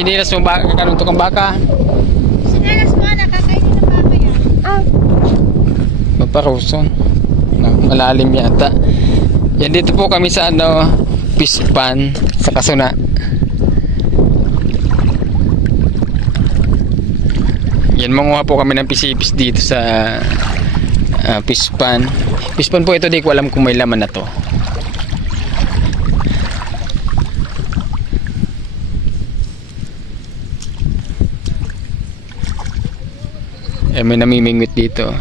Sinilas mo baka kanuntok ang baka. Sinilas mo na kakainin ng baka yan. Maparuson. Malalim yata. Yan, dito po kami sa fish pan sa Kasuna. Yan, manguha po kami ng pisipis dito sa fish pan. Fish pan po ito, di ko alam kung may laman na to. May namimingwit dito.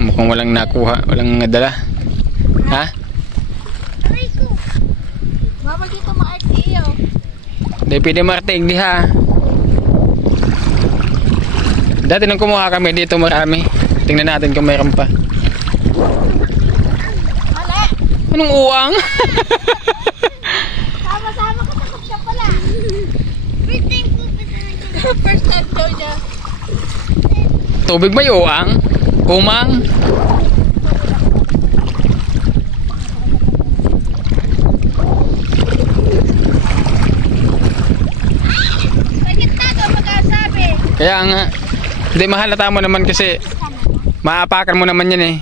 Mukhang walang nakuha, walang nadala. Ha? Aray ko. Bawal dito maarte iyo. Hindi pwede martig di ha. Dati nung kumuha kami dito marami. Tingnan natin kung mayroon pa. Mali. Anong uwang? Sama-sama ka, takot ka pala. First time daw niya. Tubig may uwang? Umang? Kaya nga, hindi mahalata mo naman kasi maapakan mo naman yan eh.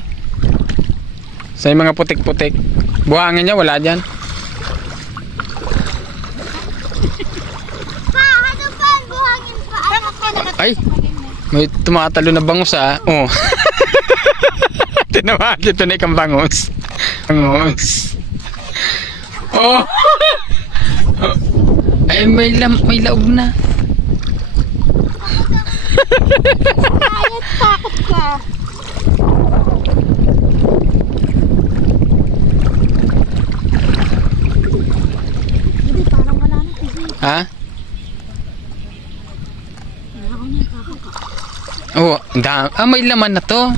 Sa mga putik-putik. Buhangin niya, wala dyan. Pa, ano pa? Buhangin pa. Ay, may tumatalo na bangus ah. Oh. Tinawa dito na ikang bangus. Bangus. Oh. Ay, may laog na. Ayot, takot ka. Hindi, parang wala na kasi. Ha? Oh, may laman na to.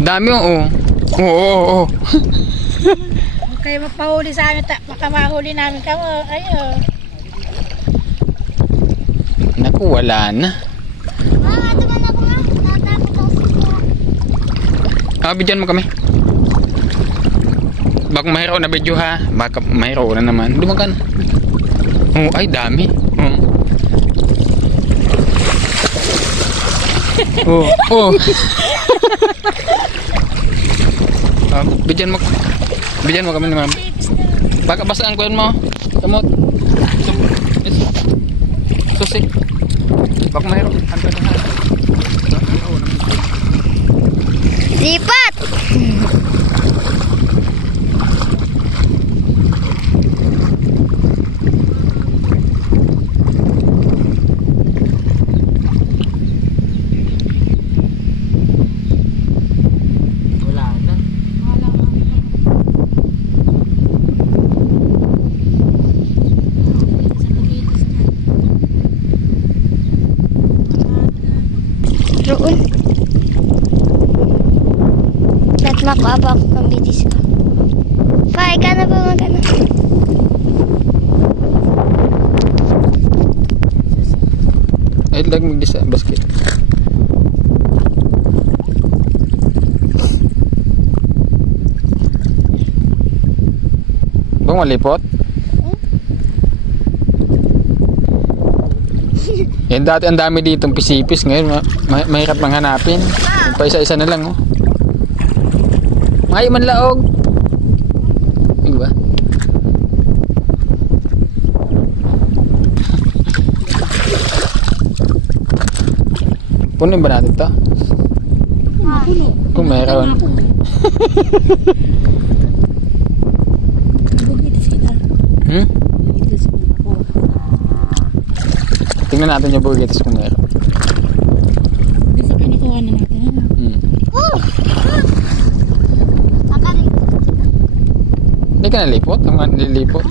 Dami oh. Oo. Huwag kayo mapahuli sa amin. Baka mahuli namin ka mo. Ayun. Naku, wala na. Ito man ako nga. Natakot ako sa Bidyan mo kami. Baka mahiraw na video ha. Baka mahiraw na naman. Dumagan. Oh, ay dami. Oh. Bidyan mo kami naman. Baka basaan ko yun mo. Kamot. Susi. Baka mahiraw. Lipat! Wala na. Doon. Makabak ng bitis ko. Pa, ika na ba magana? Ay, lag mag-isa basket. Bang malipot? Yan dati ang dami ditong pisipis. Ngayon mahirap mang hanapin. Pa isa-isa na lang oh. Ay, manlaog. Ano ba? Punin ba natin ito? Kung mayroon. Tingnan natin yung bugitis kung mayroon. Kasi pinikuha na natin. Hindi ka nalipot? Ang nilipot?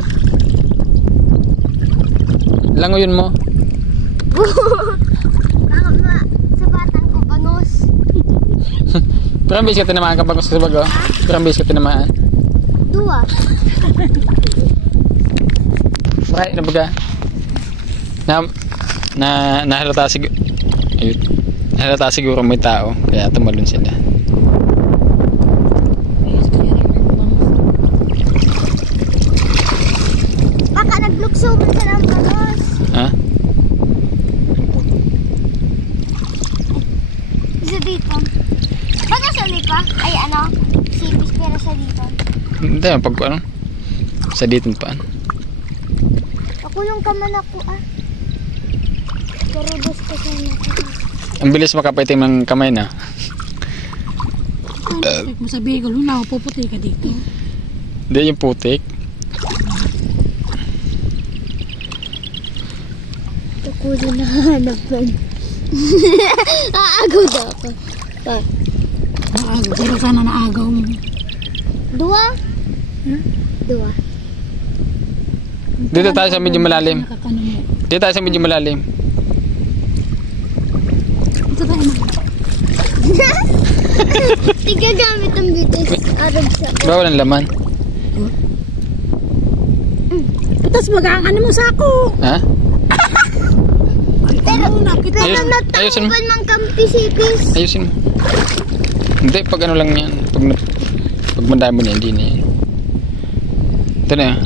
Langoy yun mo? Takot na sa batang ko, bangus. Pero ang bilis ka tinamaan kapag gusto sa bago? Pero ang bilis ka tinamaan? Dua. Bakit na baga? Nahalata siguro. Ayun. Nahalata siguro may tao. Kaya tumalon sila. Baka naglukso man sa ng bangus. Tayo, pag ano? Sa dito pa. Ako lang kaman ako Karubos ko sa Ang bilis makapaitim ng kamay na. Check mo sa Bicol, puputi ka dito. Hindi yung putik. Ako rin nahanapan. Aagaw daw ako. Pa. Naagaw, pero sana naagaw mo. Dua? Dua. Dito tayo sa medyo malalim. Nakakano mo. Dito tayo sa medyo malalim. Ito tayo na. Tiga gamit ang bitis. Arab sa Bawal ang laman. Tapos mag-aangano mo sa ako. Ha? Pero Ayos- ayusin mo. natanggal ng kampisipis. Ayusin mo. Hindi, pag ano lang yan. Pag mandami mo niya, hindi na yan. Ito na yan.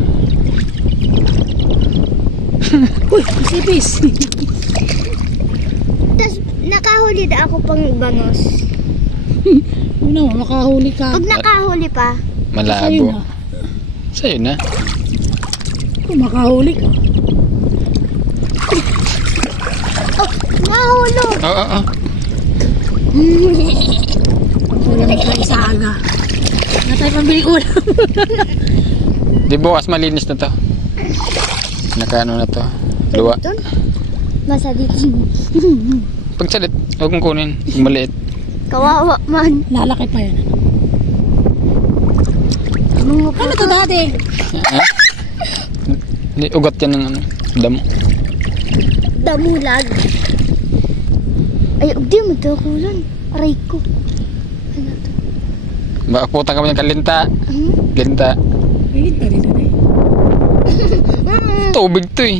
Uy, sipis. Tapos nakahuli na ako pang bangos. Ano, makahuli ka. Pag nakahuli pa, Sa'yo Malabo. na. Sa'yo na. Kung makahuli ka. nahulog. Oo, oo. Walang tayo sa aga. Na tayo pambili ulam. Di bukas malinis na to. Nakaano na to. Luwa. Doon? Masa dito. Pagsalit, huwag mong kunin. Huwag maliit. Kawawa man. Lalaki pa yan. Mga Ano to dati? Ha? Hindi, ugat yan ng ano. Damo. damulag. Ay, di mo daw kulan. Aray ko. Ano to? Makaputan kami ng kalinta. Hmm? Linta. Pilit na rin na eh. Tubig to eh.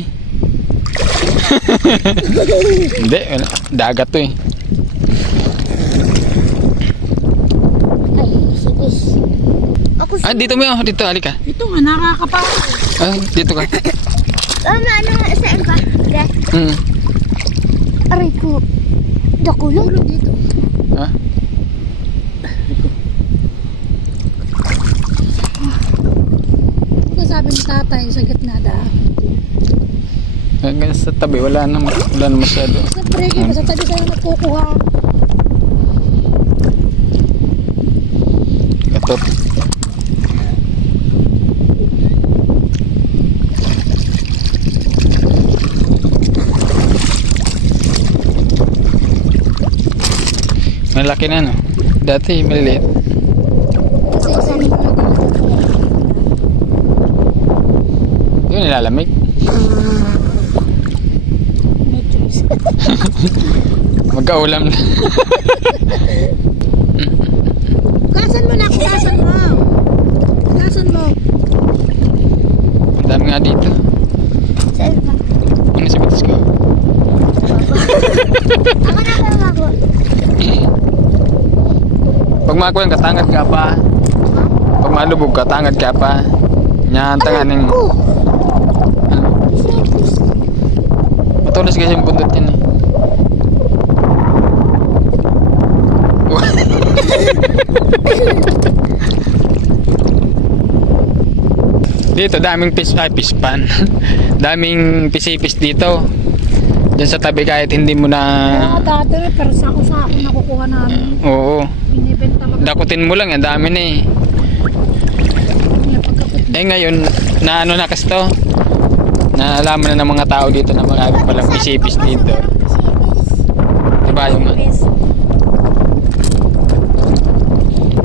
Hindi, wala. Dagat to eh. Ay, sipis. Ako Ah, dito mo yun. Dito, halika. Ito nga, nakakapa. Ah, dito ka. ano nga, saan ba? De, Hmm. aray ko. Dakulong. Dito. Ha? Ito sabi ni tatay sa gitna daan. Hanggang sa tabi, wala na masyado. Siyempre, kita sa tabi sa'yo magkukuha. Katot. Malaki na no. Dati maliliit. Kasi saan ko na Yun nilalamig. No choice. Magkaulam na. Kasan mo na, kasan mo. Kasan mo. Ang dami nga dito. Saan ba? Ano sa batas ko? Ako na ba ako? Pag makuha yung katangad ka pa. Pag malubog ka, tangad ka pa. Yan, tanganin. Oh, Ano? sipis. Matulas kasi yung bundot yan eh. Dito, daming fish pan. Daming pisipis dito. Diyan sa tabi kahit hindi mo na... Mga dati rin, pero sako-sako nakukuha namin. Oo. Binibenta mag- Dakutin mo lang, ang dami na eh. Eh ngayon, na ano na kasi to, naalaman na ng mga tao dito na marami palang pisipis dito. Diba yung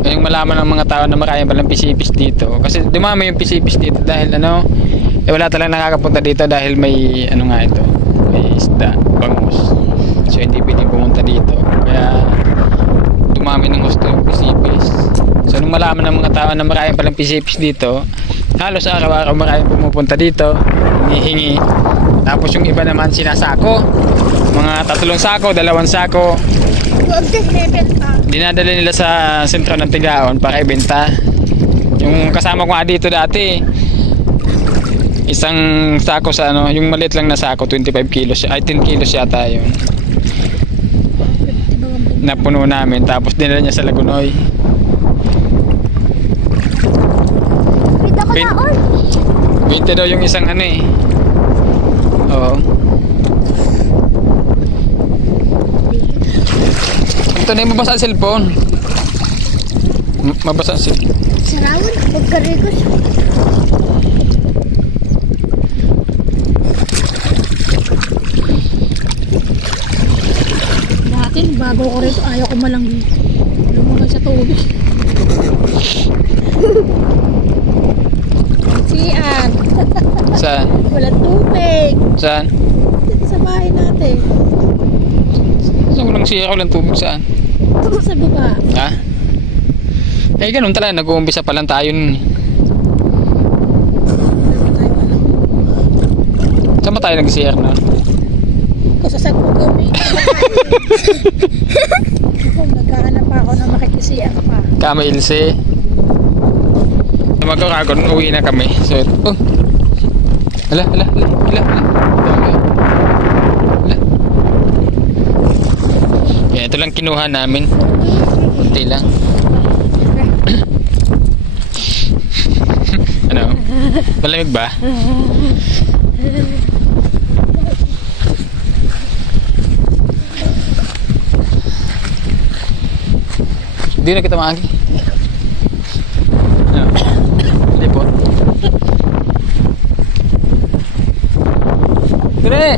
yung malaman ng mga tao na marami palang pisipis dito. Kasi dumami yung pisipis dito dahil ano, wala talagang nakakapunta dito dahil may ano nga ito, may isda, bangus. So hindi pwedeng pumunta dito. Kaya dumami ng gusto yung pisipis. So nung malaman ng mga tao na marami palang pisipis dito, halos araw-araw maraming pumupunta dito, hihingi. Tapos yung iba naman sinasako. Mga 3 sako, 2 sako. Huwag din bebenta. Dinadala nila sa sentro ng Tigaon para ibenta. Yung kasama ko nga dito dati, isang sako sa ano, yung maliit lang na sako, 25 kilos, ay 10 kilos yata yun. Napuno namin, tapos dinala niya sa Lagunoy. 20 daw yung isang ano eh. Oo. Ito na yung mabasa ang cellphone. Mabasa ang cellphone. Sarawan, magkarikos. Dati, bago ko rito, ayaw ko malang lumagay sa tubig. Sian. Saan? Walang tubig. Saan? Dito sa bahay natin. Saan walang siya? Walang tubig saan? Dito sa baba. Ha? Eh ganun talaga, nag-uumpisa pa lang tayo nun. Saan ba tayo nag-CR na? Kasi sa kami. Nagkahanap pa ako na makikisiyan pa. Kama Ilse. Magkakagon, uwi na kami. So, oh. Hala. Yan, ito lang kinuha namin. Kunti lang. Ano? Malamig ba? Hindi na kita maagi. Ano? Lipot. Dire!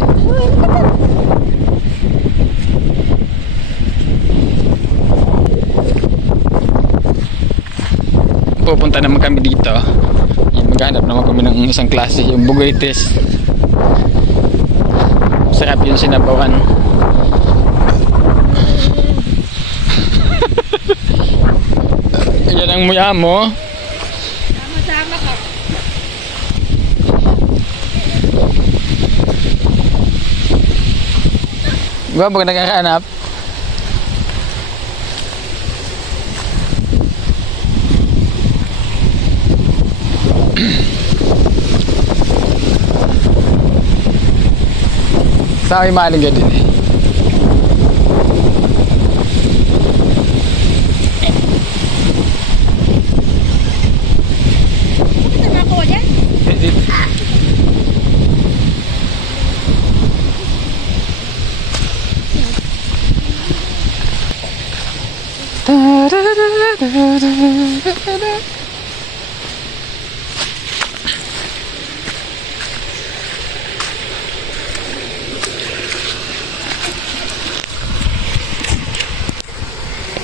Pupunta naman kami dito. Yan, maghanap naman kami ng isang klase, yung bugoytes. Sarap yung sinabawan. Yan ang muya mo. Sama-sama ka. Ba, pag nagkakahanap. Sa akin maling ka din eh. Ito na ako dyan.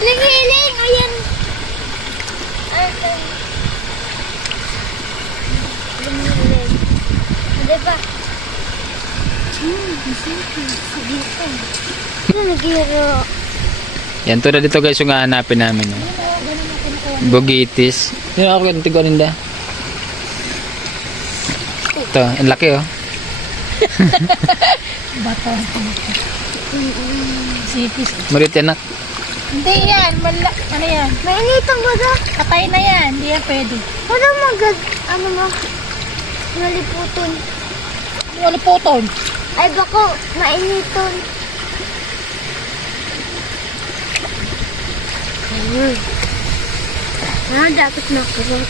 Hiling, ayan. Hiling. Diba? Nagiro. Yan, tulad dito guys yung hahanapin namin. Oh. Bugitis. Yun ako yung tigo rinda. Ito, ang laki oh. Bato. Sitis. Marit yan nak. Hindi yan. Ano yan? Mainitang baga. Patay na yan. Hindi yan pwede. Wala magag... Ano mo? Maliputon. Wala puton. Ay bako, mainiton. Dapat nakurot.